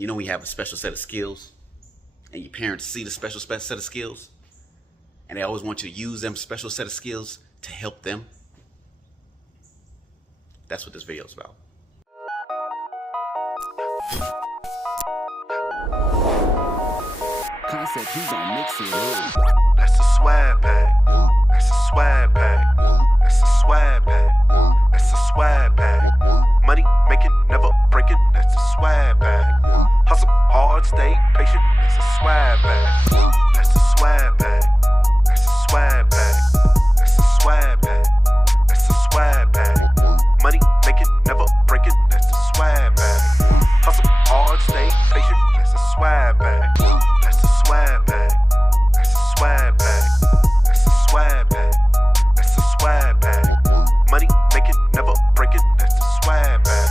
You know when you have a special set of skills and your parents see the special set of skills and they always want you to use them special set of skills to help them? That's what this video is about. Concept, you gon' mix it up. That's a swag pack. That's a swag pack. That's a swag pack. That's a swag pack. Money making, never breaking. That's a swag pack. Hustle hard, stay patient. That's a swag pack. That's a swag pack. That's a swag pack. That's a swag pack. That's a swag pack. Money making, never breaking. That's a swag pack. Hustle hard, stay patient. That's a swag pack. That's a swag pack. That's a swag pack. That's a swag pack. That's a swag pack. Money making, never breaking. That's a swag pack.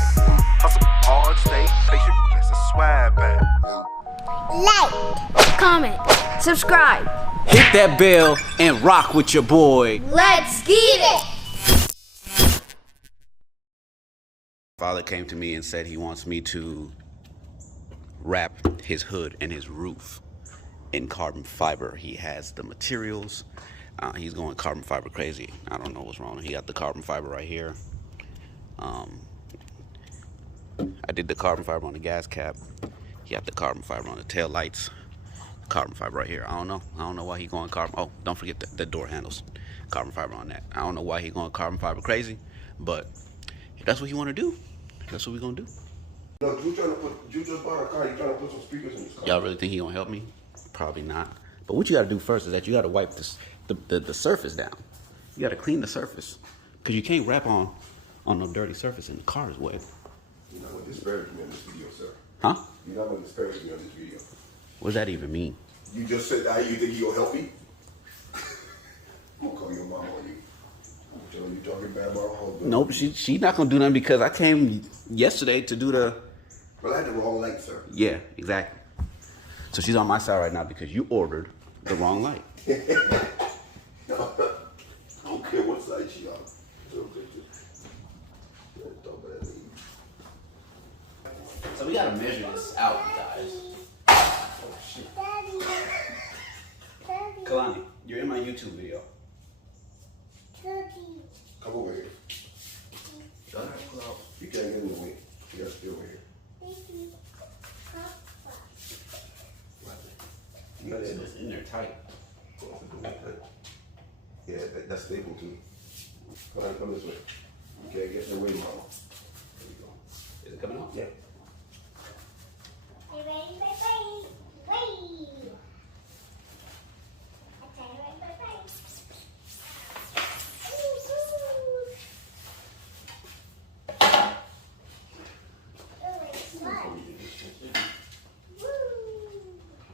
Hustle hard, stay patient. That's a swag pack. Like, comment, subscribe. Hit that bell and rock with your boy. Let's get it. Father came to me and said he wants me to wrap his hood and his roof in carbon fiber. He has the materials. He's going carbon fiber crazy. I don't know what's wrong. He got the carbon fiber right here. I did the carbon fiber on the gas cap. He got the carbon fiber on the tail lights. Carbon fiber right here. I don't know why he going carbon. Oh, don't forget the door handles. Carbon fiber on that. I don't know why he going carbon fiber crazy, but if that's what he want to do, that's what we gonna do. No, you just bought a car, you trying to put some speakers in this car. Y'all really think he gonna help me? Probably not. But what you gotta do first is that you gotta wipe the surface down. You gotta clean the surface. Cause you can't wrap on no dirty surface and the car is wet. You're not going to disparage me on this video, sir. Huh? You're not going to disparage me on this video. What does that even mean? You just said that you think you'll help me? I'm going to call your mom on you. I'm telling you talking bad about her husband. Nope, she not gonna do nothing because I came yesterday to do the. Well, I had the wrong light, sir. Yeah, exactly. So she's on my side right now because you ordered the wrong light. I don't care what side she on. So we gotta measure this out, guys. Oh shit. Kalani, you're in my YouTube video. Come over here. Go ahead, pull out. You can't get in the way. You got to stay over here. You got to It's in there tight. Yeah, that's stable too. Come this way. You can't get in the way, mama. There you go. Is it coming out? Yeah.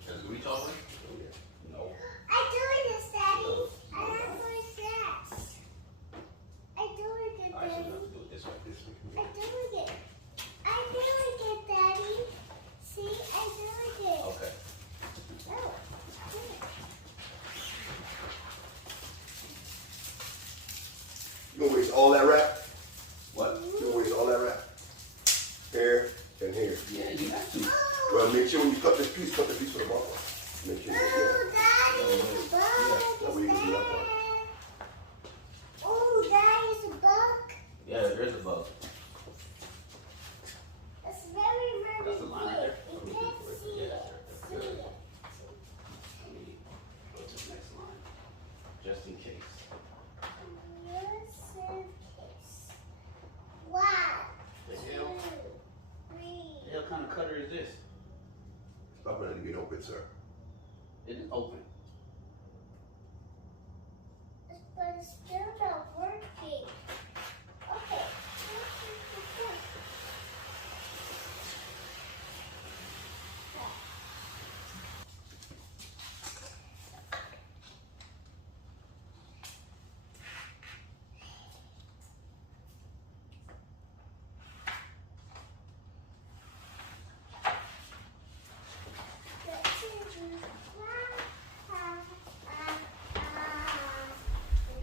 Does it reach all the way? No. I should have to do it this way. Okay. You gonna waste all that wrap? What? You gonna waste all that wrap? Here and here. Yeah, you have to. Well, make sure when you cut the piece for the bottom. Make sure you get that way you can do that part. Yeah, there's a bug. That's the line right there. Yeah, that's good. Let me go to the next line, just in case. The hell? The hell kind of cutter is this? Stop letting it get open, sir. It is open. But it's still not working. Okay.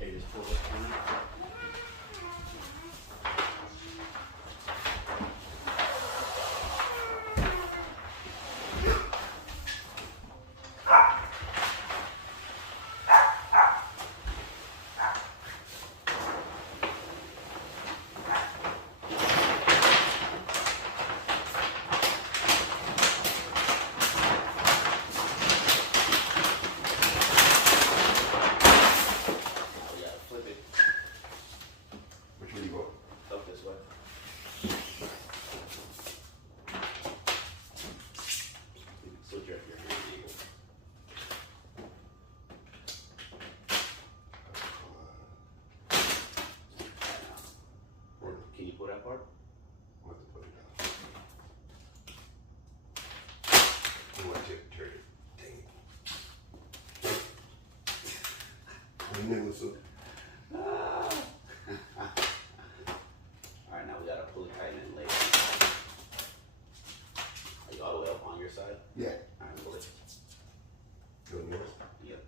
Okay, just pull it. Alright, now we gotta pull it tight and lay it. Are you all the way up on your side? Yeah. Alright, pull it. Good yours? Yep.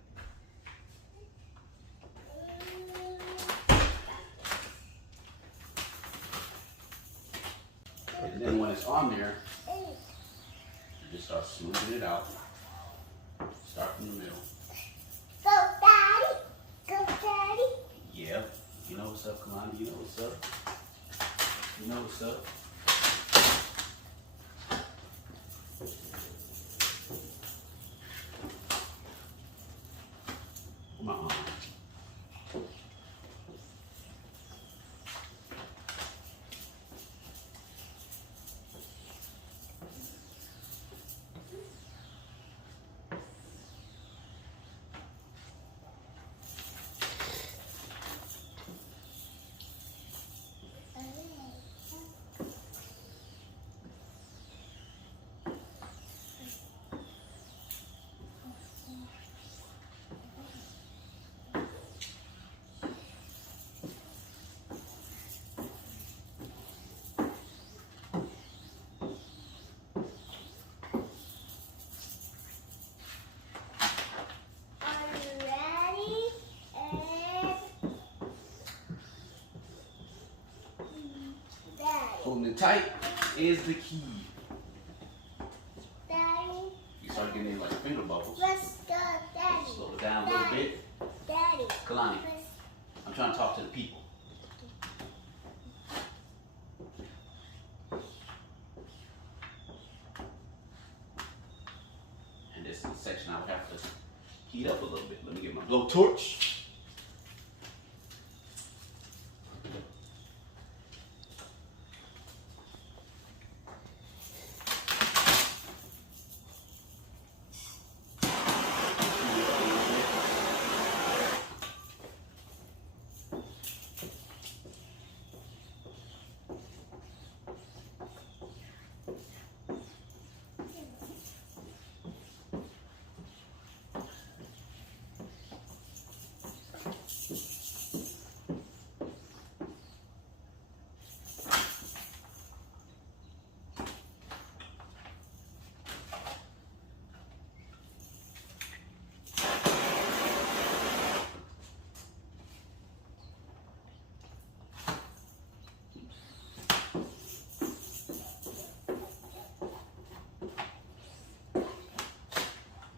And then when it's on there, you just start smoothing it out. Start from the middle. Go, Daddy. Go, Daddy. Yeah. You know what's up, Kalani? You know what's up? You know what's up? Come on. Are you ready? And Daddy. Holding it tight is the key. Daddy. You start getting like finger bubbles. Let's go, Daddy. Slow it down a little bit. Daddy. Kalani, Let's- I'm trying to talk to the people. And this is the section I would have to heat up a little bit. Let me get my blowtorch.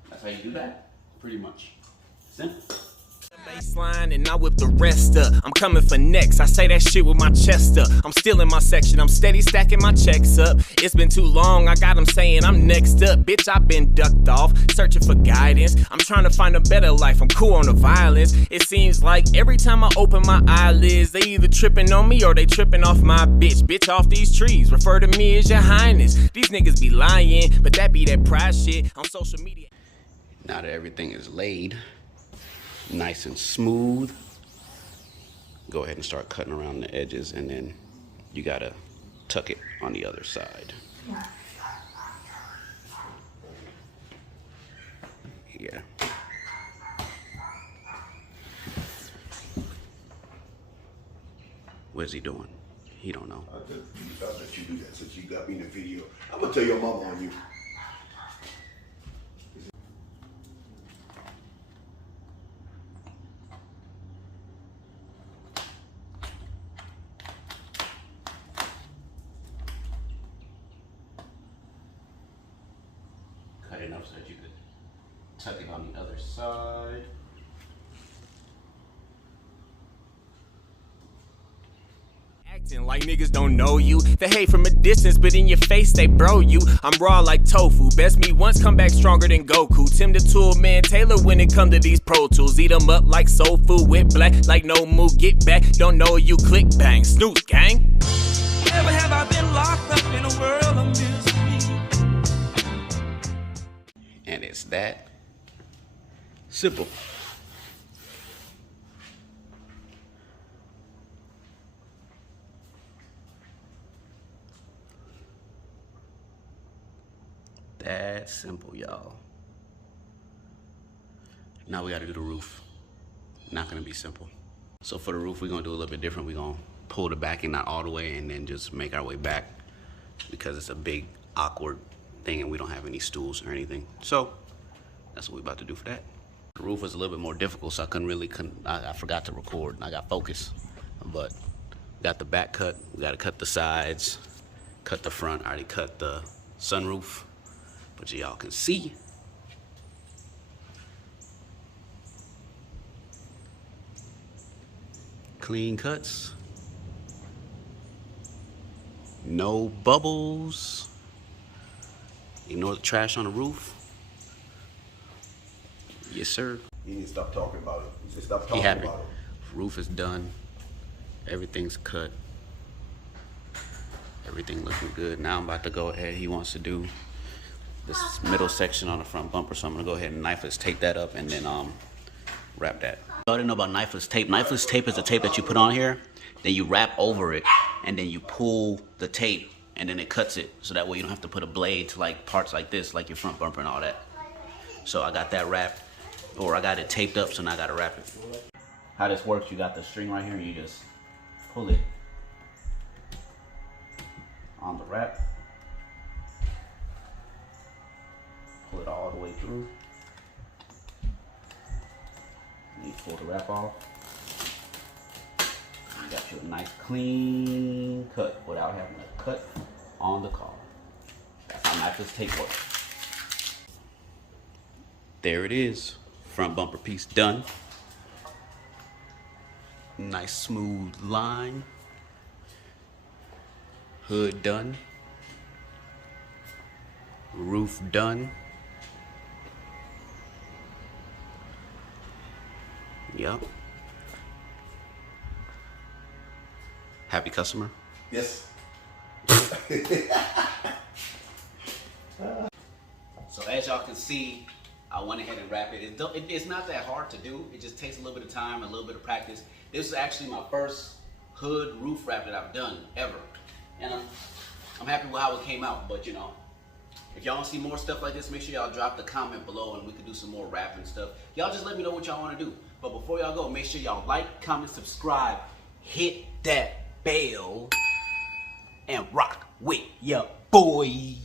That's how you do that? Pretty much. Simple. Baseline and I whip the rest up. I'm coming for next. I say that shit with my chest up. I'm still in my section. I'm steady stacking my checks up. It's been too long. I got them saying I'm next up. Bitch, I've been ducked off, searching for guidance. I'm trying to find a better life. I'm cool on the violence. It seems like every time I open my eyelids, they either tripping on me or they tripping off my bitch. Bitch, off these trees. Refer to me as your highness. These niggas be lying, but that be that pride shit on social media. Now that everything is laid nice and smooth, go ahead and start cutting around the edges, and then you gotta tuck it on the other side. Yeah. What's he doing? He don't know. I'll let you do that since you got me in the video. I'm gonna tell your mama on you. Cut enough so that you could tuck it on the other side. Acting like niggas don't know you. They hate from a distance, but in your face they bro you. I'm raw like tofu. Best me once, come back stronger than Goku. Tim the Tool Man Taylor when it come to these Pro Tools. Eat 'em up like soul food with black, like no move. Get back, don't know you. Click bang, snooze gang. Never have I been locked up in a world of misery. And it's that simple. That simple, y'all. Now we gotta do the roof. Not gonna be simple. So for the roof, we're gonna do a little bit different. We're gonna pull the backing not all the way and then just make our way back because it's a big, awkward thing and we don't have any stools or anything. So that's what we're about to do for that. The roof was a little bit more difficult, so I forgot to record and I got focused. But got the back cut, we gotta cut the sides, cut the front. I already cut the sunroof, but y'all can see. Clean cuts. No bubbles. Ignore the trash on the roof. Yes, sir. You need to stop talking about it. You need to stop He talking happy. about it. Roof is done. Everything's cut. Everything looking good. Now I'm about to go ahead. He wants to do this middle section on the front bumper, so I'm gonna go ahead and knifeless tape that up and then wrap that. I didn't know about knifeless tape. Knifeless tape is a tape that you put on here, then you wrap over it, and then you pull the tape, and then it cuts it, so that way you don't have to put a blade to like parts like this, like your front bumper and all that. So I got that wrapped, or I got it taped up, so now I gotta wrap it. How this works, you got the string right here, and you just pull it on the wrap. Pull it all the way through. You pull the wrap off. You got you a nice clean cut without having to cut on the car. That's how knifeless tape works. There it is. Front bumper piece done. Nice smooth line. Hood done. Roof done. Yep. Happy customer? Yes. So as y'all can see, I went ahead and wrapped it. It's not that hard to do. It just takes a little bit of time, a little bit of practice. This is actually my first hood roof wrap that I've done ever. And I'm happy with how it came out, but you know, if y'all want to see more stuff like this, make sure y'all drop the comment below and we can do some more rapping stuff. Y'all just let me know what y'all want to do. But before y'all go, make sure y'all like, comment, subscribe, hit that bell, and rock with your boy.